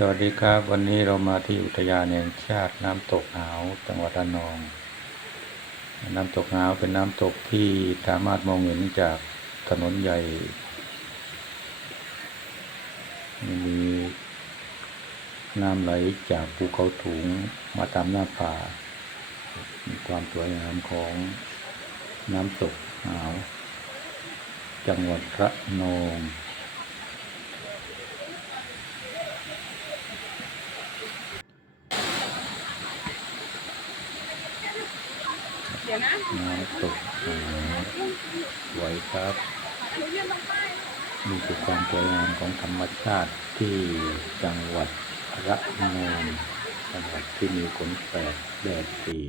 สวัสดีครับ วันนี้เรามาที่อุทยานแห่งชาติน้ำตกหาวจังหวัดระนอง น้ำตกหาวเป็นน้ำตกที่สามารถมองเห็นจากถนนใหญ่ มีน้ำไหลจากภูเขาถุงมาตามหน้าผามีความสวยงามของน้ำตกหาว จังหวัดระนอง เดี๋ยว น้ำตกหวสวยครับนี่คือความสวยงามของธรรมชาติที่จังหวัดระนองจังหวัดที่มีฝนแปดแดดดี